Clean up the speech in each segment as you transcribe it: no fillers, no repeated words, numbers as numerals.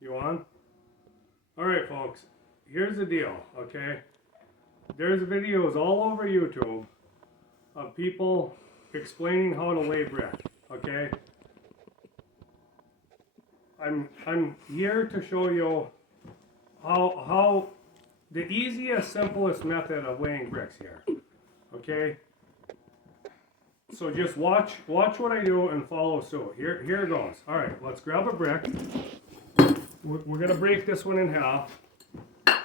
You on? Alright folks, here's the deal, okay? There's videos all over YouTube of people explaining how to lay brick, okay? I'm here to show you how the easiest, simplest method of laying bricks here, okay? So just watch what I do and follow suit. Here it goes. Alright, let's grab a brick. We're going to break this one in half.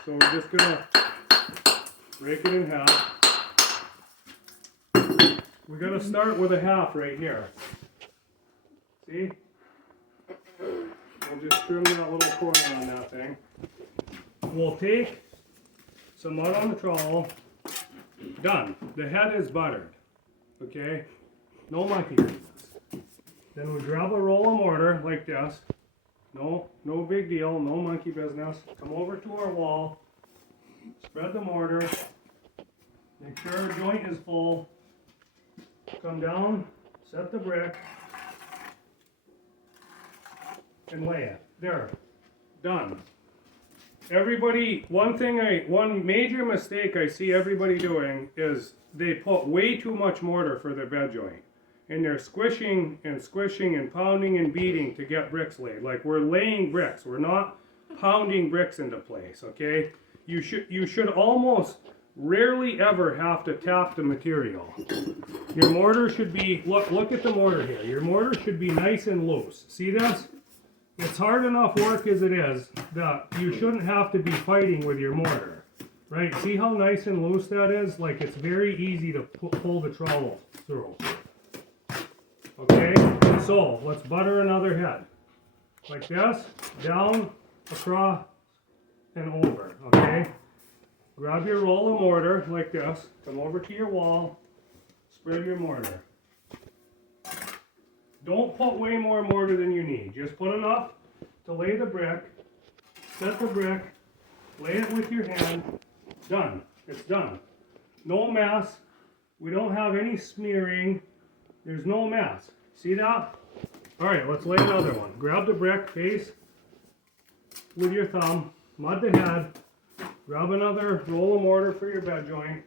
So we're just going to break it in half. We're going to start with a half right here. See? We'll just trim that little corner on that thing. We'll take some mud on the trowel. Done. The head is buttered. Okay? No monkey business. Then we grab a roll of mortar like this. No big deal, no monkey business. Come over to our wall, spread the mortar, make sure our joint is full. Come down, set the brick, and lay it. There, done. Everybody, one major mistake I see everybody doing is they put way too much mortar for their bed joint. And they're squishing and pounding and beating to get bricks laid. Like we're laying bricks. We're not pounding bricks into place, okay? You should almost rarely ever have to tap the material. Your mortar should be, look at the mortar here. Your mortar should be nice and loose. See this? It's hard enough work as it is that you shouldn't have to be fighting with your mortar. Right? See how nice and loose that is? Like it's very easy to pull the trowel through. Okay, so let's butter another head. Like this, down, across, and over, okay? Grab your roll of mortar like this, come over to your wall, spread your mortar. Don't put way more mortar than you need. Just put enough to lay the brick, set the brick, lay it with your hand, done. It's done. No mess. We don't have any smearing. There's no mess. See that? Alright, let's lay another one. Grab the brick face with your thumb, mud the head, grab another roll of mortar for your bed joint,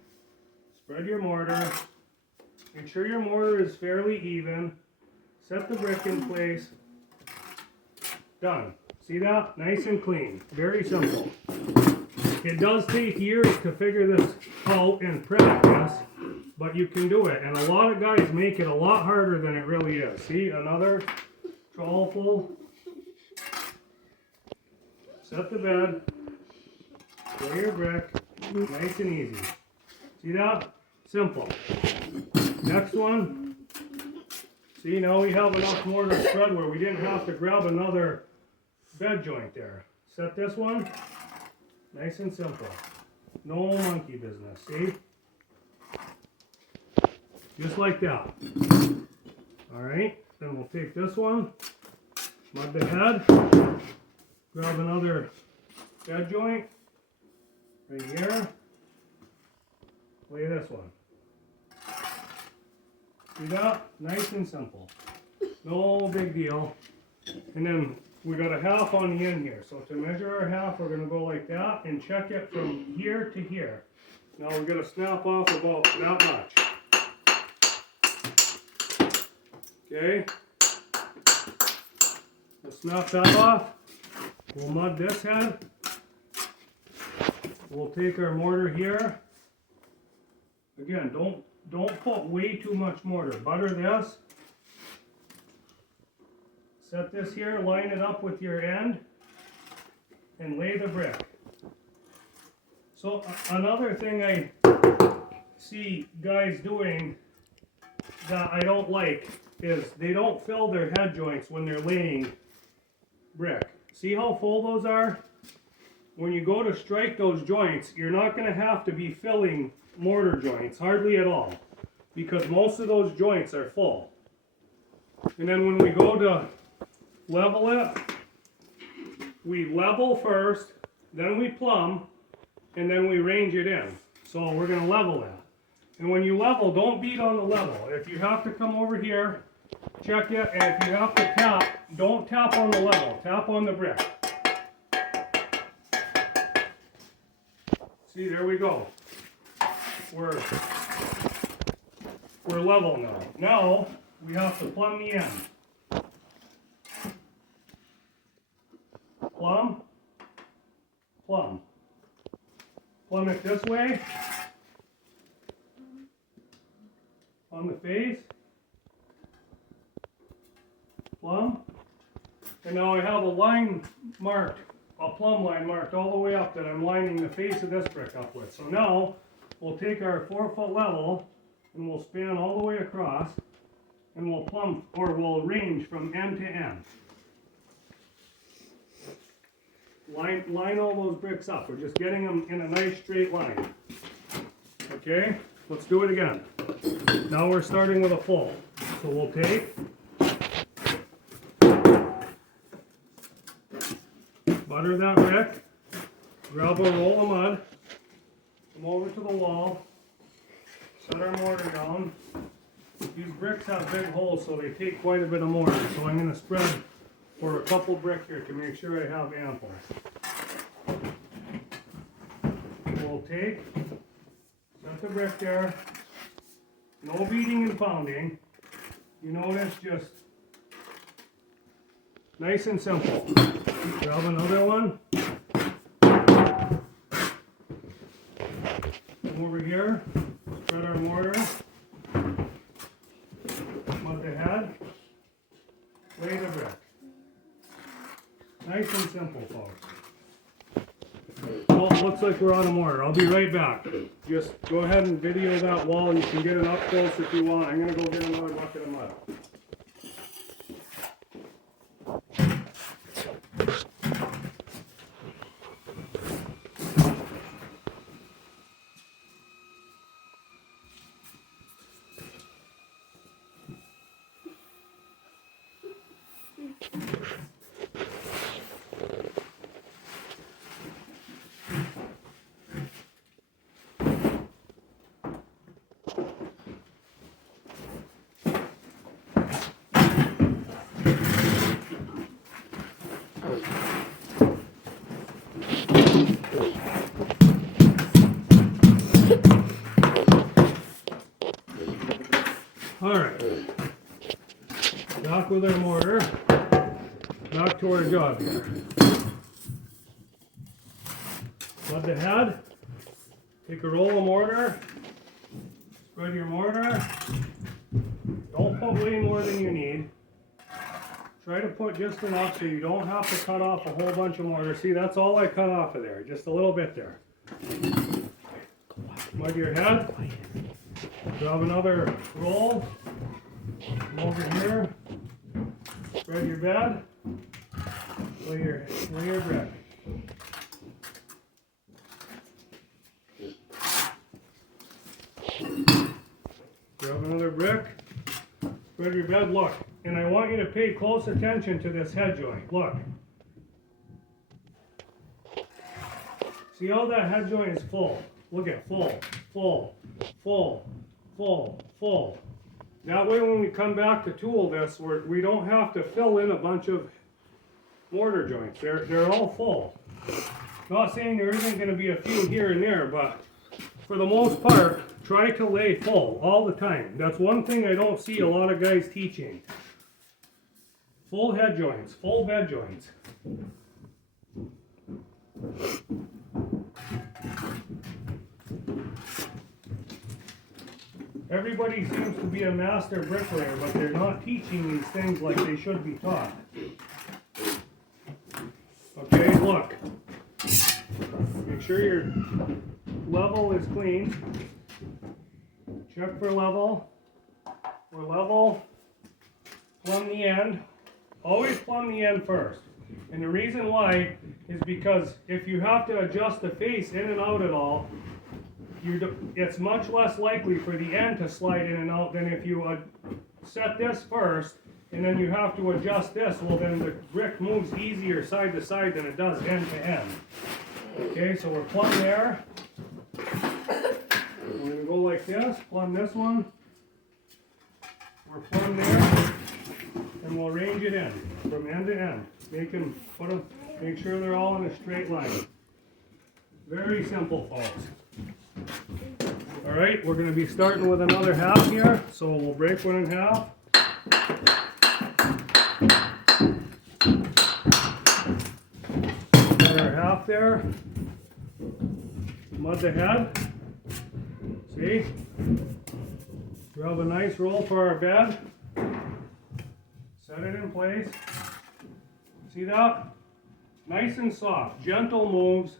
spread your mortar, make sure your mortar is fairly even, set the brick in place, done. See that? Nice and clean. Very simple. It does take years to figure this out in practice, but you can do it, and a lot of guys make it a lot harder than it really is. See, another trowel full. Set the bed, lay your brick, nice and easy. See that? Simple. Next one. See, now we have enough mortar spread where we didn't have to grab another bed joint there. Set this one, nice and simple. No monkey business, see? Just like that. Alright, then we'll take this one, mud the head, grab another bed joint, right here, lay this one. See that? Nice and simple. No big deal. And then we got a half on the end here. So to measure our half, we're going to go like that and check it from here to here. Now we're going to snap off about that much. Okay, we'll snap that off, we'll mud this head, we'll take our mortar here, again don't put way too much mortar, butter this, set this here, line it up with your end, and lay the brick. So another thing I see guys doing that I don't like is they don't fill their head joints when they're laying brick. See how full those are? When you go to strike those joints, you're not going to have to be filling mortar joints, hardly at all, because most of those joints are full. And then when we go to level it, we level first, then we plumb, and then we range it in. So we're going to level that. And when you level, don't beat on the level. If you have to come over here, check it, and if you have to tap, don't tap on the level, tap on the brick. See, there we go. We're level now. Now we have to plumb the end. Plumb, plumb. Plumb it this way. On the face. Plumb. And now I have a line marked, a plumb line marked all the way up that I'm lining the face of this brick up with. So now we'll take our 4-foot level and we'll span all the way across and we'll plumb, or we'll range from end to end. Line all those bricks up. We're just getting them in a nice straight line. Okay, let's do it again. Now we're starting with a full. So we'll take, butter that brick, grab a roll of mud, come over to the wall, set our mortar down. These bricks have big holes, so they take quite a bit of mortar. So I'm going to spread for a couple brick here to make sure I have ample. We'll take, set the brick there, no beating and pounding. You notice, just nice and simple. Grab another one. Come over here, spread our mortar, mud the head, lay the brick. Nice and simple, folks. Well, it looks like we're on a mortar. I'll be right back. Just go ahead and video that wall. You can get it up close if you want. I'm going to go get another bucket of mud. Alright, back with our mortar, back to our job here. Mud the head, take a roll of mortar, spread your mortar, don't put way more than you need. Try to put just enough so you don't have to cut off a whole bunch of mortar. See, that's all I cut off of there, just a little bit there. Mud your head. Grab another roll, come over here, spread your bed, lay your brick. Grab another brick, spread your bed, look, and I want you to pay close attention to this head joint, look. See how that head joint is full? Look at full, full, full. Full, full. That way when we come back to tool this, we don't have to fill in a bunch of mortar joints. They're all full. Not saying there isn't going to be a few here and there, but for the most part, try to lay full all the time. That's one thing I don't see a lot of guys teaching. Full head joints, full bed joints. Everybody seems to be a master bricklayer, but they're not teaching these things like they should be taught. Okay, look. Make sure your level is clean. Check for level. We're level. Plumb the end. Always plumb the end first. And the reason why is because if you have to adjust the face in and out at all, it's much less likely for the end to slide in and out than if you set this first and then you have to adjust this. Well, then the brick moves easier side to side than it does end to end. Okay, so we're plumb there. We're going to go like this, plumb this one. We're plumb there, and we'll range it in from end to end. Make sure they're all in a straight line. Very simple, folks. All right, we're going to be starting with another half here, so we'll break one in half. Got our half there. Mud the head. See? Grab a nice roll for our bed. Set it in place. See that? Nice and soft, gentle moves.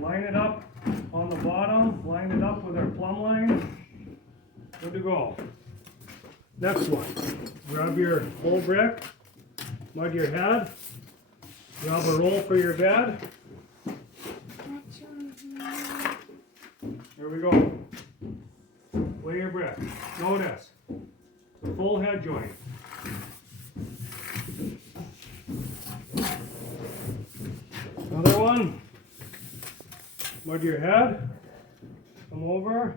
Line it up on the bottom, line it up with our plumb line. Good to go. Next one. Grab your full brick, mud your head, grab a roll for your bed. Here we go. Lay your brick. Notice the full head joint. Another one. Mud your head. Come over.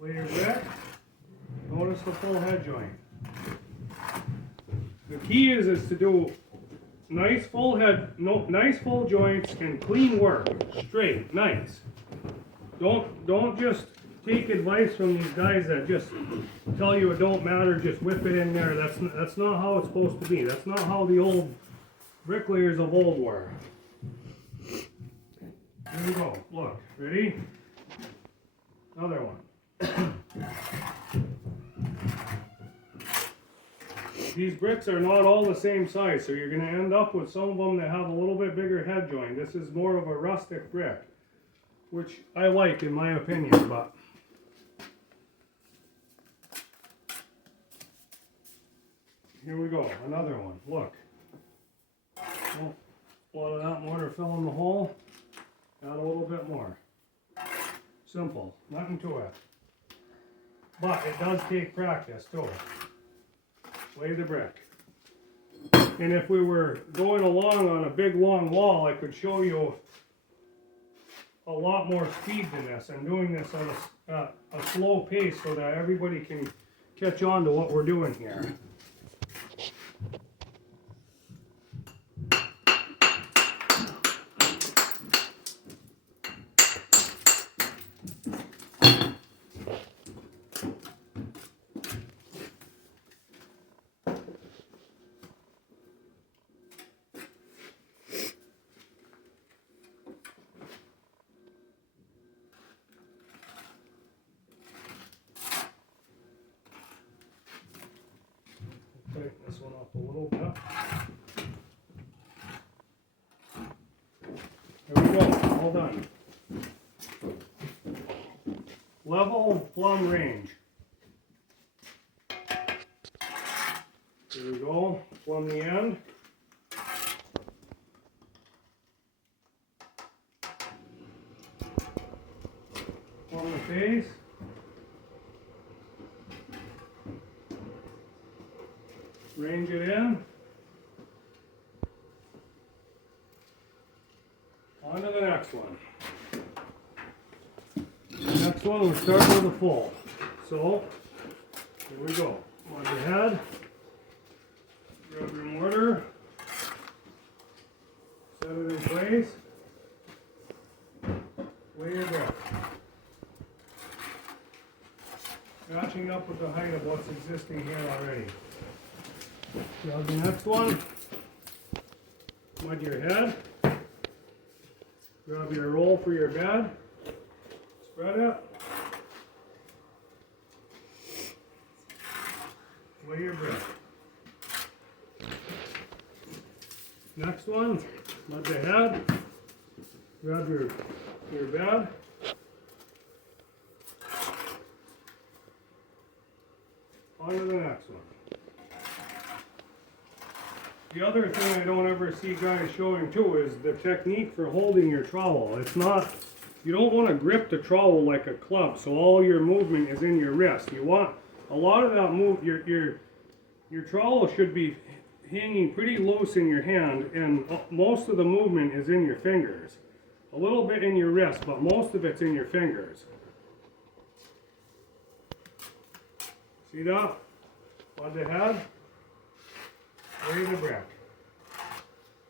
Lay your brick. Notice the full head joint. The key is to do nice full head, nice full joints and clean work. Straight, nice. Don't just take advice from these guys that just tell you it don't matter, just whip it in there. That's not how it's supposed to be. That's not how the old bricklayers of old were. Here we go. Look, ready? Another one. These bricks are not all the same size, so you're going to end up with some of them that have a little bit bigger head joint. This is more of a rustic brick, which I like in my opinion, but here we go, another one. Look. Oh, a lot of that mortar fell in the hole. Add a little bit more. Simple, nothing to it. But it does take practice too. Lay the brick. And if we were going along on a big long wall, I could show you a lot more speed than this. I'm doing this at a slow pace so that everybody can catch on to what we're doing here. Tighten this one up a little bit. There we go, all done. Level plumb range. There we go, plumb the end. Plumb the face. Range it in. On to the next one. The next one, we'll start with a full. So, here we go. On your head. Grab your mortar. Set it in place. Lay your brick. Matching up with the height of what's existing here already. Grab the next one, mud your head, grab your roll for your bed, spread it, lay your brick. Next one, mud the head, grab your bed, on to the next one. The other thing I don't ever see guys showing too is the technique for holding your trowel. It's not, you don't want to grip the trowel like a club, so all your movement is in your wrist. You want a lot of that move, your trowel should be hanging pretty loose in your hand, and most of the movement is in your fingers. A little bit in your wrist, but most of it's in your fingers. See that? On the head. Lay the brick.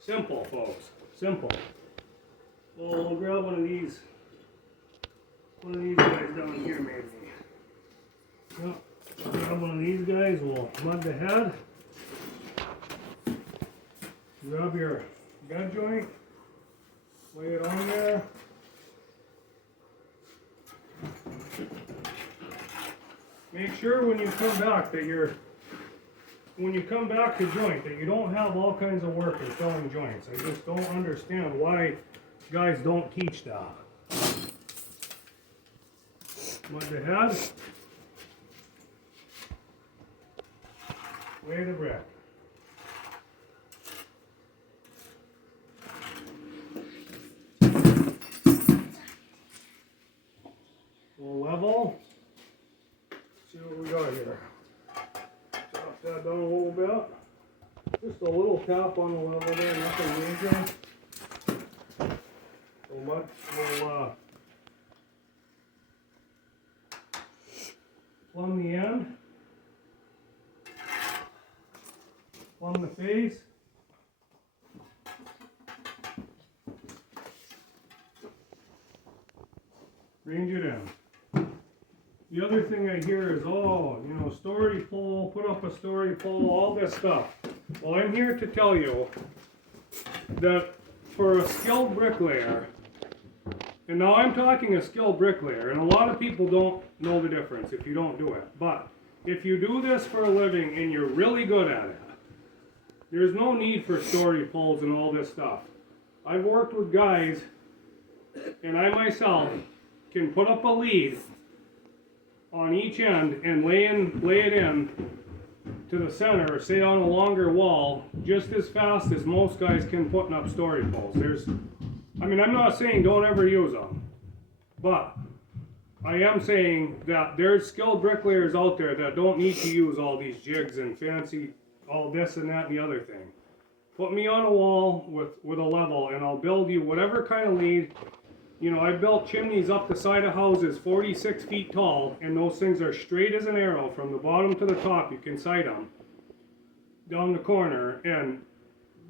Simple, folks. Simple. Well, we'll grab one of these guys down here, maybe. Yep. Grab one of these guys. We'll mud the head. Grab your bed joint. Lay it on there. Make sure when you come back that when you come back to joint that you don't have all kinds of work in filling joints. I just don't understand why guys don't teach that. Mud the head. Lay the brick. We'll level. See what we got here. Drop that down a little bit. Just a little tap on the level there, nothing major. We'll plumb the end. Plumb the face. Range it in. The other thing I hear is, oh, you know, story pole, put up a story pole, all this stuff. Well, I'm here to tell you that for a skilled bricklayer, and now I'm talking a skilled bricklayer, and a lot of people don't know the difference if you don't do it. But if you do this for a living and you're really good at it, there's no need for story poles and all this stuff. I've worked with guys, and I myself can put up a lead on each end and lay it in to the center, or say on a longer wall, just as fast as most guys can putting up story poles. I'm not saying don't ever use them, but I am saying that there's skilled bricklayers out there that don't need to use all these jigs and fancy all this and that and the other thing. Put me on a wall with a level and I'll build you whatever kind of lead. You know, I built chimneys up the side of houses 46 feet tall, and those things are straight as an arrow from the bottom to the top. You can sight them down the corner, and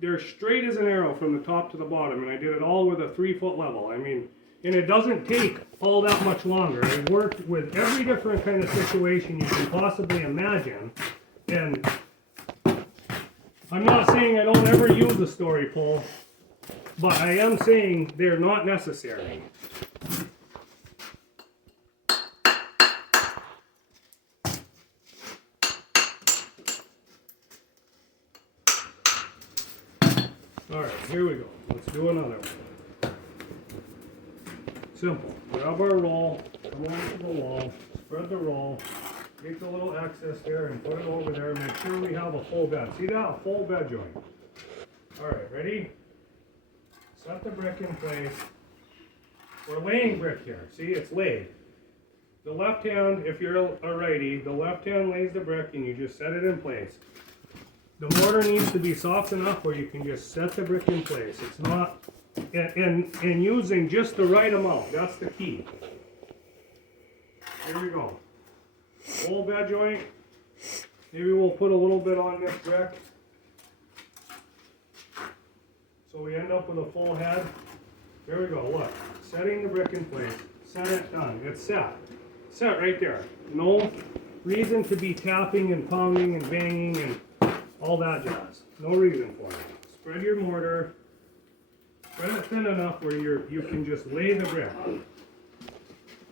they're straight as an arrow from the top to the bottom, and I did it all with a 3-foot level. And it doesn't take all that much longer. I worked with every different kind of situation you can possibly imagine, and I'm not saying I don't ever use a story pole, but I am saying they're not necessary. Alright, here we go. Let's do another one. Simple. Grab our roll, come over to the wall, spread the roll, take the little excess there and put it over there. Make sure we have a full bed. See that? A full bed joint. Alright, ready? Set the brick in place. We're laying brick here. See, it's laid. The left hand, if you're a righty, the left hand lays the brick and you just set it in place. The mortar needs to be soft enough where you can just set the brick in place. It's not, and using just the right amount. That's the key. Here we go. Full bed joint. Maybe we'll put a little bit on this brick. So we end up with a full head. There we go, look. Setting the brick in place. Set it, done. It's set. Set right there. No reason to be tapping and pounding and banging and all that jazz. No reason for it. Spread your mortar. Spread it thin enough where you can just lay the brick.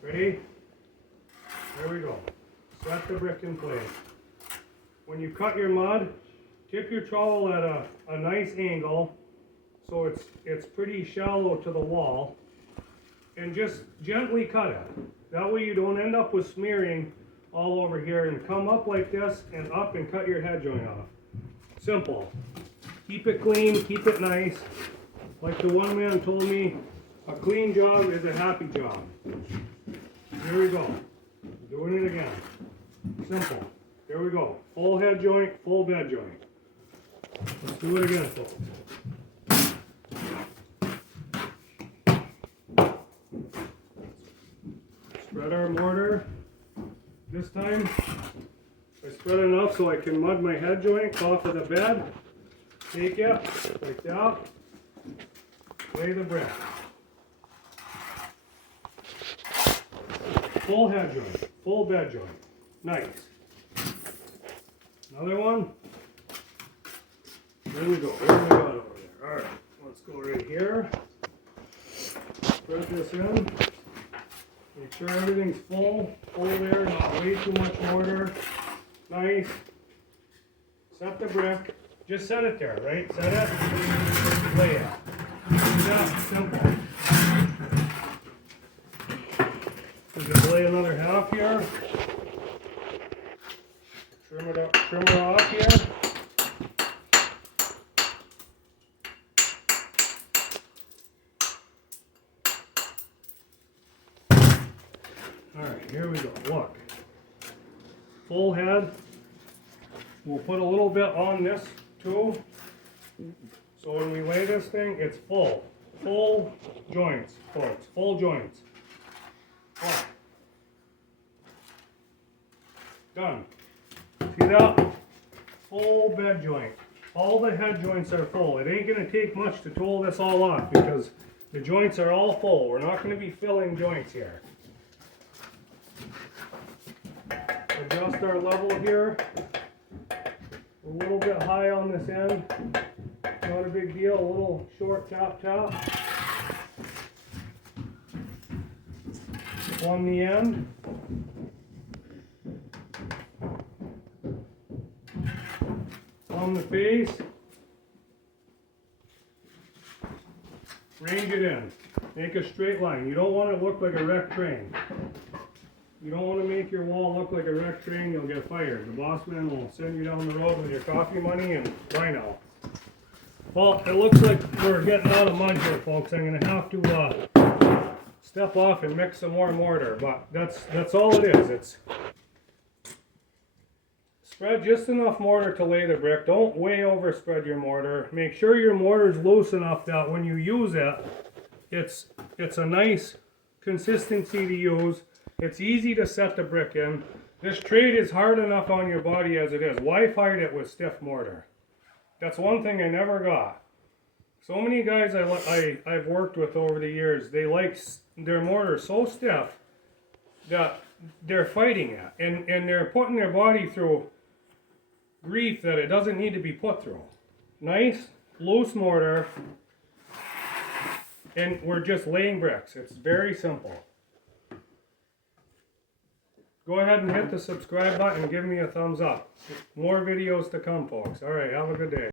Ready? There we go. Set the brick in place. When you cut your mud, tip your trowel at a nice angle so it's pretty shallow to the wall, and just gently cut it. That way you don't end up with smearing all over here, and come up like this and up and cut your head joint off. Simple. Keep it clean, keep it nice. Like the one man told me, a clean job is a happy job. Here we go. Doing it again. Simple. There we go. Full head joint, full bed joint. Let's do it again, folks. Spread our mortar. This time, I spread enough so I can mud my head joint off of the bed. Take it like that. Lay the brick. Full head joint, full bed joint. Nice. Another one. There we go. What do we got over there? Alright, let's go right here. Spread this in. Make sure everything's full. Full there, not way too much mortar. Nice. Set the brick. Just set it there, right? Set it. Lay it. Yeah, simple. We're going to lay another half here. Trim it up, trim it off here. Alright, here we go. Look. Full head. We'll put a little bit on this too. So when we lay this thing, it's full. Full joints, folks. Full joints. Oh. Done. See that? Full bed joint. All the head joints are full. It ain't going to take much to tool this all off because the joints are all full. We're not going to be filling joints here. Adjust our level here. A little bit high on this end. Not a big deal. A little short tap. On the end. On the face. Range it in. Make a straight line. You don't want it to look like a wrecked train. You don't want to make your wall look like a wrecked train, you'll get fired. The boss man will send you down the road with your coffee money and bye now. Well, it looks like we're getting out of mud here, folks. I'm going to have to step off and mix some more mortar, but that's all it is. It's spread just enough mortar to lay the brick. Don't way overspread your mortar. Make sure your mortar is loose enough that when you use it, it's a nice consistency to use. It's easy to set the brick in. This trade is hard enough on your body as it is. Why fight it with stiff mortar? That's one thing I never got. So many guys I've worked with over the years, they like their mortar so stiff that they're fighting it. And they're putting their body through grief that it doesn't need to be put through. Nice, loose mortar. And we're just laying bricks. It's very simple. Go ahead and hit the subscribe button and give me a thumbs up. More videos to come, folks. Alright, have a good day.